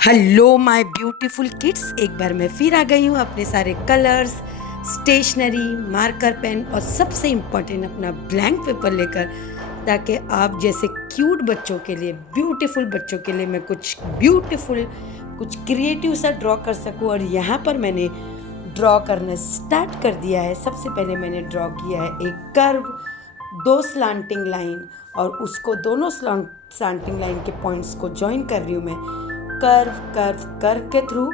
Hello my beautiful kids, एक बार मैं फिर आ गई हूँ अपने सारे कलर्स, स्टेशनरी, मार्कर पेन और सबसे इम्पोर्टेंट अपना ब्लैंक पेपर लेकर, ताकि आप जैसे क्यूट बच्चों के लिए, ब्यूटीफुल बच्चों के लिए मैं कुछ ब्यूटीफुल, कुछ क्रिएटिव सा ड्रॉ कर सकूँ। और यहाँ पर मैंने ड्रॉ करना स्टार्ट कर दिया है। सबसे पहले मैंने ड्रॉ किया है एक कर्व, दो स्लांटिंग लाइन, और उसको दोनों स्लांटिंग लाइन के पॉइंट्स को ज्वाइन कर रही हूँ मैं कर्व कर्व कर्व के थ्रू।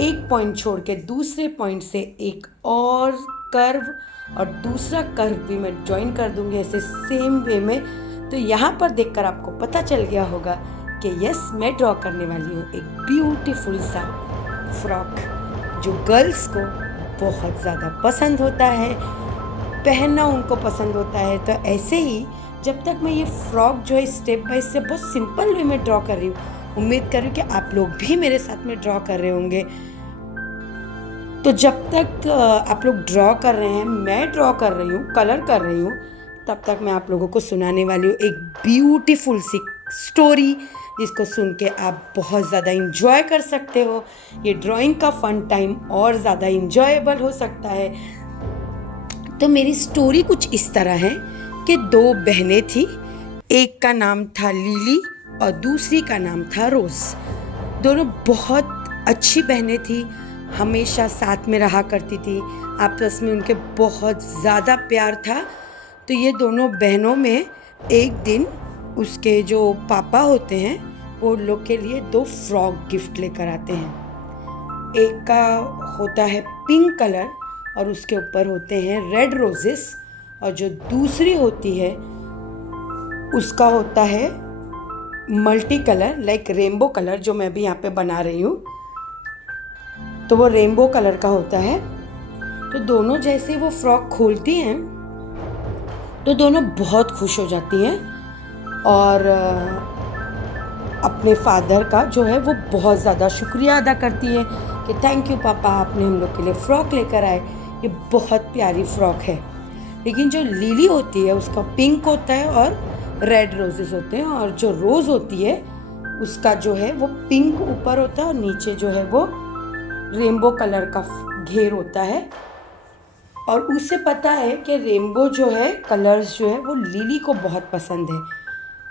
एक पॉइंट छोड़ के दूसरे पॉइंट से एक और कर्व और दूसरा कर्व भी मैं ज्वाइन कर दूंगी ऐसे सेम वे में। तो यहाँ पर देखकर आपको पता चल गया होगा कि यस, मैं ड्रॉ करने वाली हूँ एक ब्यूटीफुल सा फ्रॉक, जो गर्ल्स को बहुत ज़्यादा पसंद होता है, पहनना उनको पसंद होता है। तो ऐसे ही जब तक मैं ये फ्रॉक जो है स्टेप बाय स्टेप बहुत सिंपल वे में ड्रॉ कर रही हूँ, उम्मीद कर रही हूँ कि आप लोग भी मेरे साथ में ड्रॉ कर रहे होंगे। तो जब तक आप लोग ड्रॉ कर रहे हैं, मैं ड्रॉ कर रही हूँ, कलर कर रही हूँ, तब तक मैं आप लोगों को सुनाने वाली हूँ एक ब्यूटीफुल सी स्टोरी, जिसको सुन के आप बहुत ज़्यादा इंजॉय कर सकते हो। ये ड्राइंग का फन टाइम और ज़्यादा इंजॉयबल हो सकता है। तो मेरी स्टोरी कुछ इस तरह है कि दो बहनें थी, एक का नाम था लिली और दूसरी का नाम था रोज़। दोनों बहुत अच्छी बहनें थी, हमेशा साथ में रहा करती थी, आपस में उनके बहुत ज़्यादा प्यार था। तो ये दोनों बहनों में एक दिन उसके जो पापा होते हैं वो लोग के लिए दो फ्रॉक गिफ्ट लेकर आते हैं। एक का होता है पिंक कलर और उसके ऊपर होते हैं रेड रोजेस, और जो दूसरी होती है उसका होता है multi colour, like rainbow colour, जो मैं भी यहाँ पे बना रही हूँ। तो वो रेनबो कलर का होता है। तो दोनों जैसे वो फ्रॉक खोलती हैं तो दोनों बहुत खुश हो जाती हैं और अपने फादर का जो है वो बहुत ज़्यादा शुक्रिया अदा करती है कि थैंक यू पापा, आपने हम लोग के लिए फ़्रॉक लेकर आए, ये बहुत प्यारी फ़्रॉक है। लेकिन जो लिली होती है उसका पिंक होता है और रेड रोजेस होते हैं, और जो रोज़ होती है उसका जो है वो पिंक ऊपर होता है और नीचे जो है वो रेनबो कलर का घेर होता है। और उसे पता है कि रेनबो जो है कलर्स जो है वो लिली को बहुत पसंद है,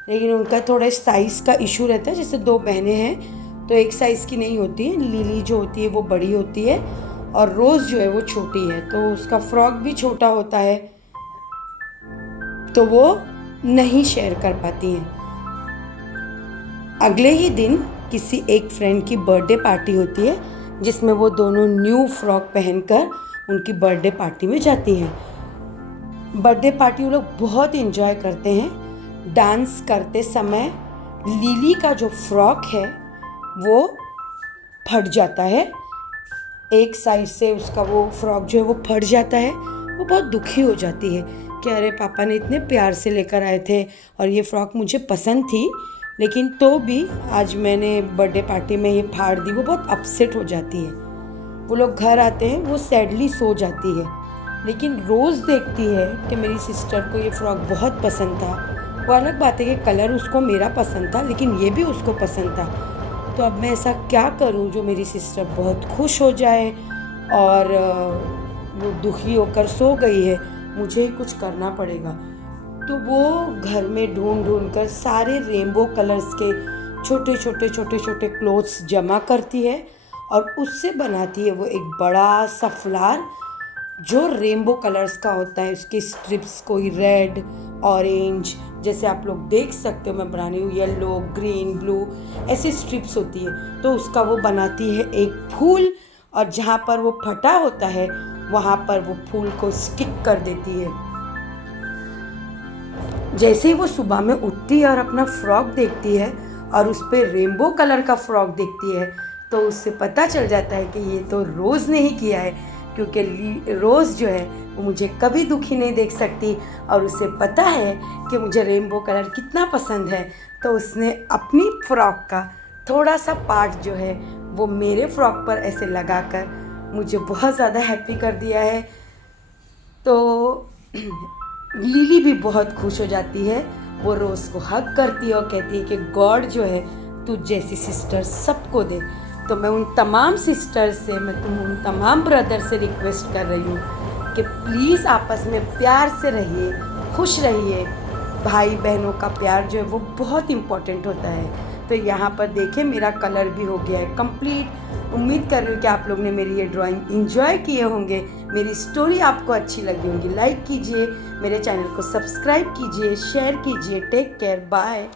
लेकिन उनका थोड़ा साइज़ का इशू रहता है। जैसे दो बहनें हैं तो एक साइज़ की नहीं होती है, लिली जो होती है वो बड़ी होती है और रोज़ जो है वो छोटी है, तो उसका फ्रॉक भी छोटा होता है, तो वो नहीं शेयर कर पाती हैं। अगले ही दिन किसी एक फ्रेंड की बर्थडे पार्टी होती है, जिसमें वो दोनों न्यू फ्रॉक पहनकर उनकी बर्थडे पार्टी में जाती हैं। बर्थडे पार्टी वो लोग बहुत एंजॉय करते हैं। डांस करते समय लिली का जो फ्रॉक है वो फट जाता है, एक साइड से उसका वो फ्रॉक जो है वो फट जाता है। वो बहुत दुखी हो जाती है कि अरे पापा ने इतने प्यार से लेकर आए थे और ये फ्रॉक मुझे पसंद थी, लेकिन तो भी आज मैंने बर्थडे पार्टी में ये फाड़ दी। वो बहुत अपसेट हो जाती है। वो लोग घर आते हैं, वो सैडली सो जाती है। लेकिन रोज़ देखती है कि मेरी सिस्टर को ये फ्रॉक बहुत पसंद था। वो अलग बात है कि कलर उसको मेरा पसंद था, लेकिन ये भी उसको पसंद था। तो अब मैं ऐसा क्या करूं जो मेरी सिस्टर बहुत खुश हो जाए, और वो दुखी होकर सो गई है, मुझे ही कुछ करना पड़ेगा। तो वो घर में ढूंढ ढूंढ कर सारे रेनबो कलर्स के छोटे छोटे छोटे छोटे क्लोथ्स जमा करती है और उससे बनाती है वो एक बड़ा सा फ्लावर जो रेनबो कलर्स का होता है। उसकी स्ट्रिप्स कोई रेड, ऑरेंज, जैसे आप लोग देख सकते हो मैं बना रही हूँ, येलो, ग्रीन, ब्लू, ऐसे स्ट्रिप्स होती है। तो उसका वो बनाती है एक फूल, और जहाँ पर वो फटा होता है वहाँ पर वो फूल को स्टिक कर देती है। जैसे ही वो सुबह में उठती है और अपना फ्रॉक देखती है और उस पर रेनबो कलर का फ्रॉक देखती है, तो उससे पता चल जाता है कि ये तो रोज़ ने ही किया है, क्योंकि रोज़ जो है वो मुझे कभी दुखी नहीं देख सकती, और उसे पता है कि मुझे रेनबो कलर कितना पसंद है। तो उसने अपनी फ्रॉक का थोड़ा सा पार्ट जो है वो मेरे फ्रॉक पर ऐसे लगाकर मुझे बहुत ज़्यादा हैप्पी कर दिया है। तो लिली भी बहुत खुश हो जाती है, वो रोज़ को हग करती है और कहती है कि गॉड जो है तू जैसी सिस्टर सबको दे। तो मैं उन तमाम सिस्टर्स से, मैं उन तमाम ब्रदर से रिक्वेस्ट कर रही हूँ कि प्लीज़ आपस में प्यार से रहिए, खुश रहिए। भाई बहनों का प्यार जो है वो बहुत इम्पोर्टेंट होता है। तो यहाँ पर देखिए मेरा कलर भी हो गया है कंप्लीट। उम्मीद कर रही हूँ कि आप लोग ने मेरी ये ड्राइंग एंजॉय किए होंगे, मेरी स्टोरी आपको अच्छी लगी होगी। लाइक कीजिए, मेरे चैनल को सब्सक्राइब कीजिए, शेयर कीजिए। Take care, bye.